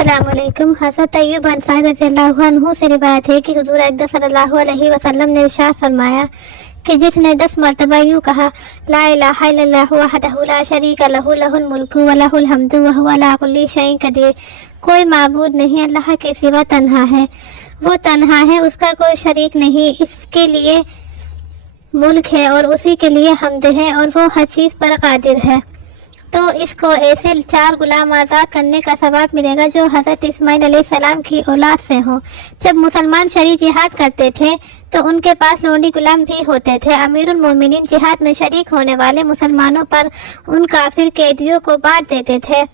अस्सलाम वालेकुम। हज़रत अय्यूब अंसारी रज़ियल्लाहु अन्हु से रिवायत है कि हुज़ूर अक़दस सल्लल्लाहु अलैहि वसल्लम ने इरशाद फरमाया कि जिसने 10 मरतबा यूँ कहा ला इलाहा इल्लल्लाहु वहदहु ला शरीका लहु लहुल मुल्कु व लहुल हम्दु व हुवा अला कुल्लि शैइन क़दीर, कोई माबूद नहीं अल्लाह के सिवा तन्हा है, वो तन्हा है, उसका कोई शरीक नहीं, इसके लिए मुल्क है और उसी के लिए हम्द है और वो हर चीज़ पर कादिर है। तो इसको ऐसे 4 गुलाम आज़ाद करने का सवाब मिलेगा जो हज़रत इस्माइल अलैहिस्सलाम की औलाद से हों। जब मुसलमान शरीक जिहाद करते थे तो उनके पास लोंडी गुलाम भी होते थे। अमीरुल मोमिनीन जिहाद में शरीक होने वाले मुसलमानों पर उन काफिर कैदियों को बांट देते थे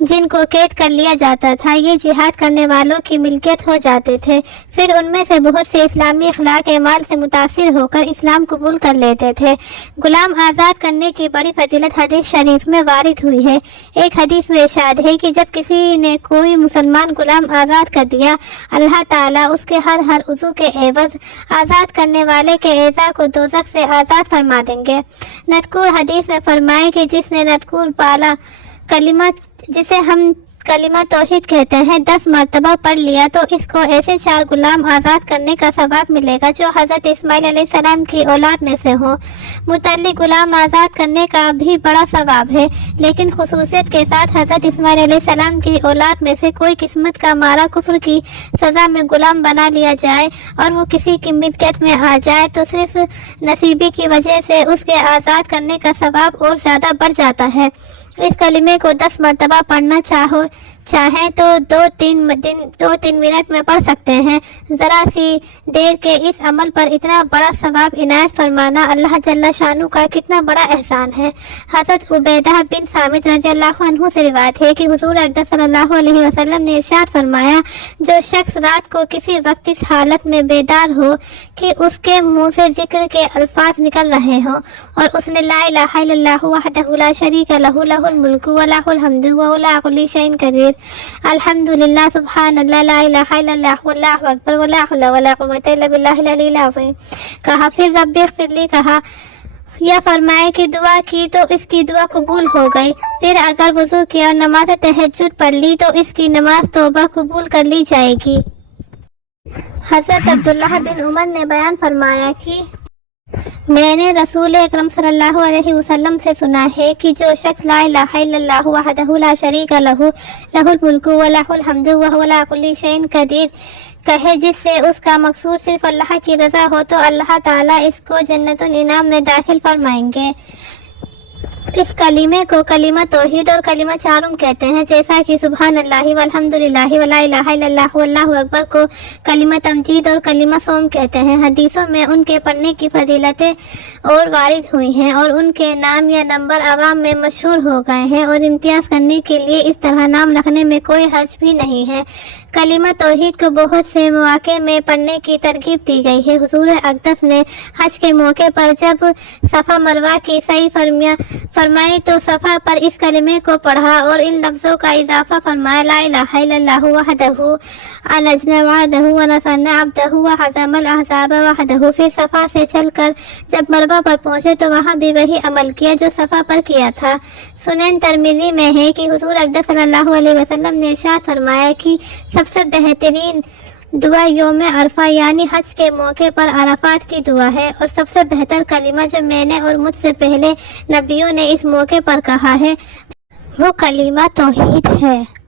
जिनको कैद कर लिया जाता था। ये जिहाद करने वालों की मिल्कियत हो जाते थे। फिर उनमें से बहुत से इस्लामी अखलाक एमाल से मुतासिर होकर इस्लाम कबूल कर लेते थे। गुलाम आज़ाद करने की बड़ी फजीलत हदीस शरीफ में वारिद हुई है। एक हदीस में इरशाद है कि जब किसी ने कोई मुसलमान गुलाम आज़ाद कर दिया, अल्लाह ताला उसके हर उज़ू के एवज़ आज़ाद करने वाले के एज़ा को दोज़ख से आज़ाद फरमा देंगे। नज़कूर हदीस में फरमाए कि जिसने नज़कूर पाला कलिमा, जिसे हम कलिमा तौहीद कहते हैं, 10 मरतबा पढ़ लिया तो इसको ऐसे 4 गुलाम आज़ाद करने का सवाब मिलेगा जो हज़रत इस्माइल अलैहिस्सलाम की औलाद में से हों। मुतल्लिक़ गुलाम आज़ाद करने का भी बड़ा सवाब है, लेकिन खुसूसियत के साथ हज़रत इस्माइल अलैहिस्सलाम की औलाद में से कोई किस्मत का मारा कुफ्र की सज़ा में गुलाम बना लिया जाए और वो किसी की मिल्कियत में आ जाए तो सिर्फ नसीबी की वजह से उसके आज़ाद करने का सवाब और ज़्यादा बढ़ जाता है। इस कलिमे को 10 मरतबा पढ़ना चाहें तो 2-3 मिनट में पढ़ सकते हैं। ज़रा सी देर के इस अमल पर इतना बड़ा सवाब इनायत फरमाना अल्लाह जल्ला शानु का कितना बड़ा एहसान है। हज़रत उबैदा बिन सामित रज़ियल्लाहु अन्हु से रिवायत है कि हुज़ूर अक़दस सल्लल्लाहु अलैहि वसल्लम ने इरशाद फरमाया, जो शख्स रात को किसी वक्त इस हालत में बेदार हो कि उसके मुँह से जिक्र के अल्फाज निकल रहे हों और उसने ला इलाहा इल्लल्लाहु वहदहु ला शरीका लहु लहुल मुल्कु व लहुल हम्दु व हुवा अला कुल्लि शैइन क़दीर, अल्हम्दुलिल्लाह, सुब्हानल्लाह, ला इलाहा इल्लल्लाह, वल्लाहु अकबर, वला हौला वला कुव्वता इल्ला बिल्लाहिल अलील अज़ीम कहा। फिर रब्बि इग़फ़िरली कहा या फरमाए कि दुआ की तो इसकी दुआ कबूल हो गई। फिर अगर वज़ू किया और नमाज तहज्जुद पढ़ ली तो इसकी नमाज तौबा कबूल कर ली जाएगी। हज़रत अब्दुल्लाह बिन उमर ने बयान फरमाया कि मैंने रसूल अकरम सल्लल्लाहु अलैहि वसल्लम से सुना है कि जो शख्स ला इलाहा इल्लल्लाहु वहदहु ला शरीका लहु लहुल मुल्कु व लहुल हम्दु व हुवा अला कुल्लि शैइन क़दीर कहे, जिससे उसका मकसूद सिर्फ अल्लाह की रज़ा हो, तो अल्लाह ताला इसको जन्नतुल इनाम में दाखिल फरमाएंगे। इस कलीमे को कलीमा तौहीद और कलीमा चारुम कहते हैं, जैसा कि सुब्हानल्लाहि वल्हम्दुलिल्लाहि वला इलाहा इल्लल्लाहु वल्लाहु अकबर को कलीमा तमजीद और कलीमा सोम कहते हैं। हदीसों में उनके पढ़ने की फजीलतें और वारिद हुई हैं और उनके नाम या नंबर अवाम में मशहूर हो गए हैं और इम्तियाज़ करने के लिए इस तरह नाम रखने में कोई हर्ज भी नहीं है। कलीमा तौहीद को बहुत से मौके में पढ़ने की तरगीब दी गई है। हुज़ूर अक़दस ने हज के मौके पर जब सफ़ा मरवा की सही फरमाई तो सफ़ा पर इस कलिमे को पढ़ा और इन लफ्ज़ों का इजाफा फरमाया, ला इलाहा इल्लल्लाहु वहदहु अनजना वहदहु व नसरना अब्दहु व हज़मल अहज़ाब वहदहु। फिर सफ़ा से चलकर जब मरवा पर पहुँचे तो वहाँ भी वही अमल किया जो सफ़ा पर किया था। सुनन तिरमिज़ी में है कि हुज़ूर अक़दस सल्लल्लाहु अलैहि वसल्लम ने इरशाद फरमाया कि सबसे बेहतरीन दुआ यौम अरफा यानी हज के मौके पर अराफात की दुआ है और सबसे बेहतर कलिमा जो मैंने और मुझसे पहले नबियों ने इस मौके पर कहा है वो कलिमा तौहीद है।